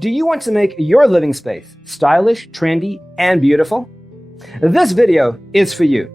Do you want to make your living space stylish, trendy, and beautiful? This video is for you.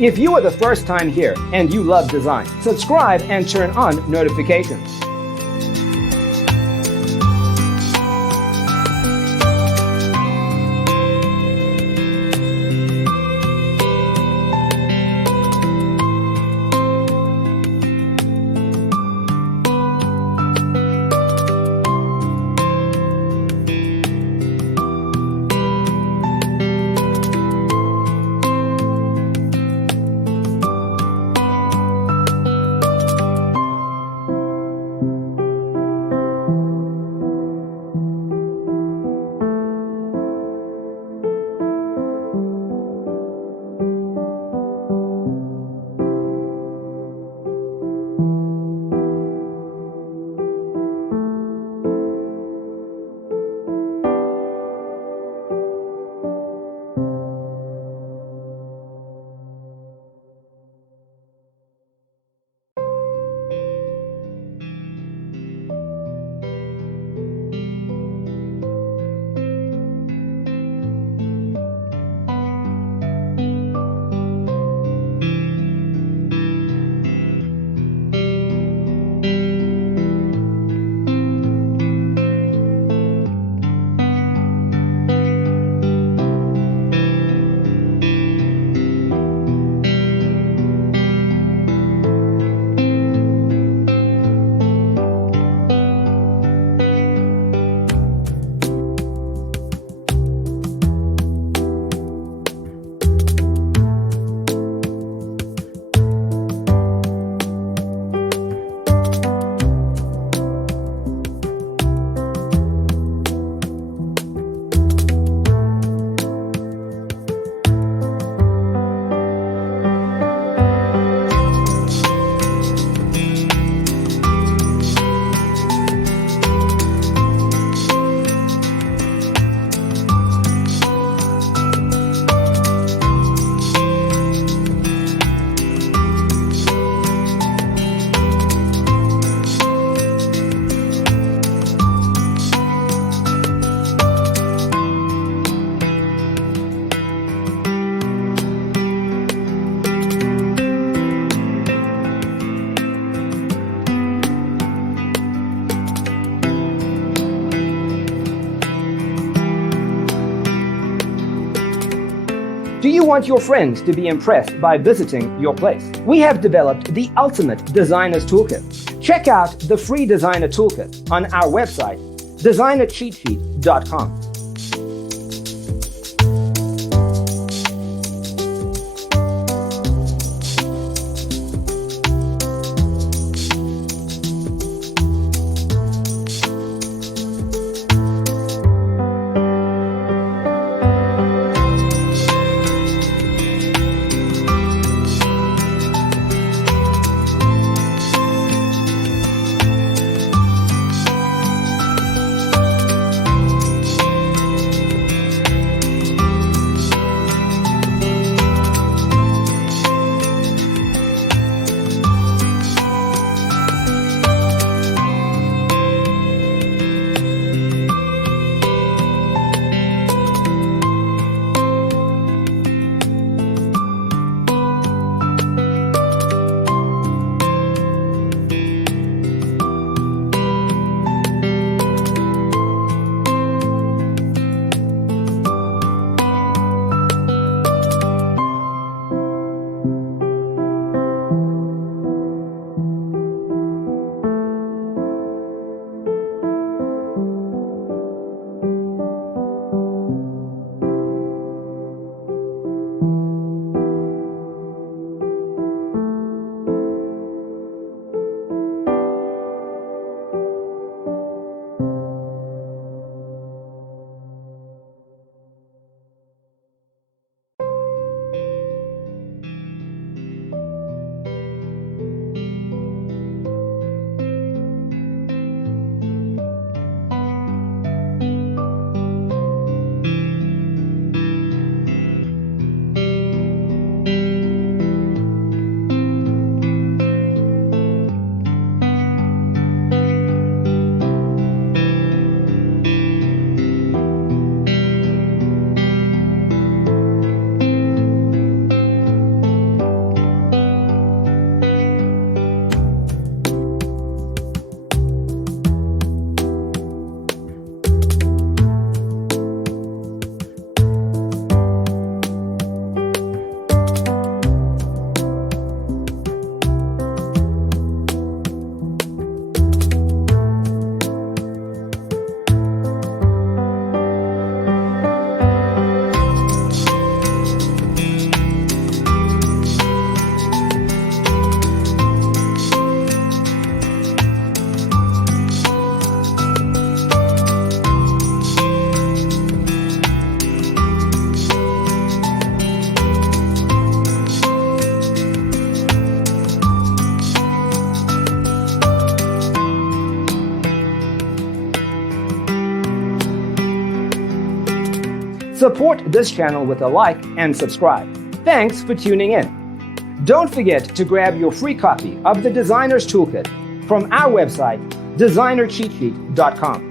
If you are the first time here and you love design, subscribe and turn on notifications. Do you want your friends to be impressed by visiting your place? We have developed the ultimate designer's toolkit. Check out the free designer toolkit on our website, designercheatsheet.com. Support this channel with a like and subscribe. Thanks for tuning in. Don't forget to grab your free copy of the Designer's Toolkit from our website, designercheatsheet.com.